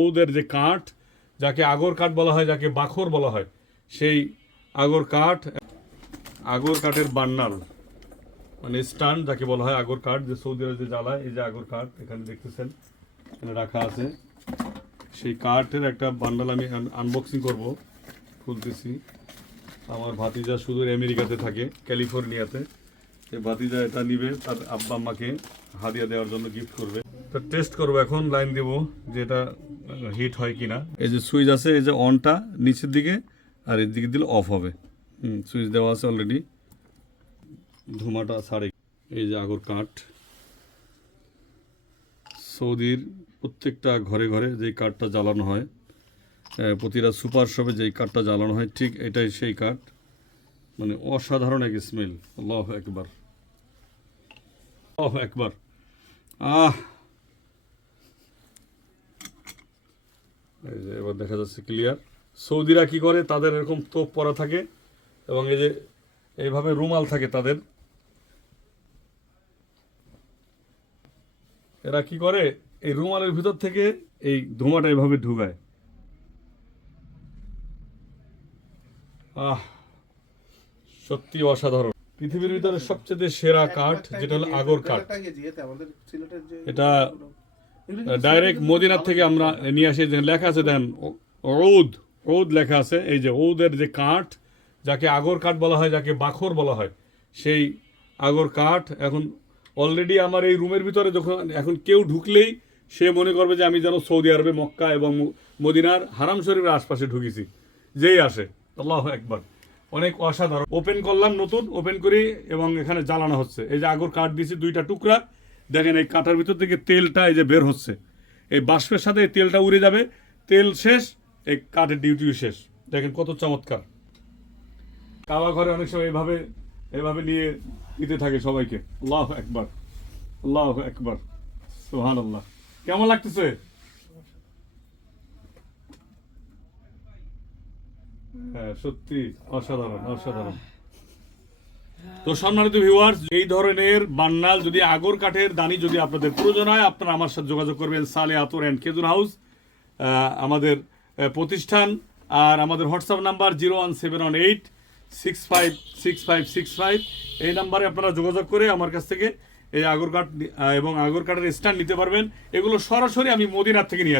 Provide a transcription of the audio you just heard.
ওদের যে কাঠ, যাকে আগর কাঠ বলা হয়, যাকে বাখর বলা হয়, সেই আগর কাঠ, আগর কাঠের বান্নাল মানে স্ট্যান্ড যাকে বলা হয় আগর কাঠ, যে সৌদি আরবে জ্বালায়, এই যে আগর কাঠ, এখানে দেখতেছেন, এখানে রাখা আছে। সেই কাঠের একটা বান্ডাল আমি আনবক্সিং করব, খুলতেছি। আমার ভাতিজা শুধু আমেরিকাতে থাকে, ক্যালিফোর্নিয়াতে। এই ভাতিজা এটা নিবে, তার আব্বা আম্মাকে হাদিয়া দেওয়ার জন্য গিফট করবে। তো টেস্ট করব এখন লাইন দেবো যে এটা হিট হয় কি না এই যে সুইচ আছে, এই যে অনটা নিচের দিকে, আর এর দিকে দিলে অফ হবে। হুম সুইচ দেওয়া আছে অলরেডি ধুমাটা ছাড়ে। এই যে আগর কাঠ। সৌদির প্রত্যেকটা ঘরে ঘরে যেই কাঠটা জ্বালানো হয় প্রতিটা সুপার শপে যেই কাঠটা জ্বালানো হয়, ঠিক এটাই সেই কাঠ। মানে অসাধারণ এক স্মেল আল্লাহ একবার আল্লাহ একবার আহ এই যে এবার দেখা যাচ্ছে ক্লিয়ার সৌদিরা কি করে? তাদের এরকম তোপ পরা থাকে এবং এই যে এইভাবে রুমাল থাকে তাদের। এরা কি করে? এই রুমালের ভিতর থেকে এই ধোঁয়াটা এভাবে ঢুকায়। আহ সত্যি অসাধারণ। পৃথিবীর ভিতরে সবচেয়ে সেরা কাঠ যেটা হলো আগর কাঠ এটা ডাইরেক্ট মদিনার থেকে আমরা নিয়ে আসি লেখা আছে দেন ঔদ ঔদ লেখা আছে, এই যে ঔদের যে কাঠ, যাকে আগর কাঠ বলা হয়, যাকে বাখর বলা হয়, সেই আগর কাঠ এখন অলরেডি আমার এই রুমের ভিতরে যখন এখন কেউ ঢুকলেই সে মনে করবে যে আমি যেন সৌদি আরবে, মক্কা এবং মদিনার হারাম শরীফের আশপাশে ঢুকেছি। যেই আসে, আল্লাহ একবার অনেক অসাধারণ। ওপেন করলাম নতুন ওপেন করি এবং এখানে জ্বালানো হচ্ছে। এই যে আগর কাঠ দিয়েছি দুইটা টুকরা দেখেন এই কাঁটার ভিতর থেকে তেলটা এই যে বের হচ্ছে। এই বাষ্পের সাথে এই তেলটা উড়ে যাবে। তেল শেষ, এই কাঠের ডিউটিও শেষ। দেখেন কত চমৎকার। কাবা ঘরে অনেক সময় এভাবে এভাবে নিয়ে দিতে থাকে সবাইকে। আল্লাহ একবার আল্লাহ একবার সোহান আল্লাহ কেমন লাগতেছে? হ্যাঁ সত্যি অসাধারণ অসাধারণ। তো সম্মানিত ভিউয়ার্স এই ধরনের বান্নাল যদি আগর কাঠের দানি যদি আপনাদের প্রয়োজন হয়, আপনারা আমার সাথে যোগাযোগ করবেন সালে আতর অ্যান্ড খেজুর হাউস আমাদের প্রতিষ্ঠান, আর আমাদের WhatsApp number zero one seven one eight six five six five six five, এই নাম্বারে আপনারা যোগাযোগ করে আমার কাছ থেকে এই আগর কাঠ এবং আগর কাঠের স্ট্যান্ড নিতে পারবেন। এগুলো সরাসরি আমি মদিনার থেকে নিয়ে আসি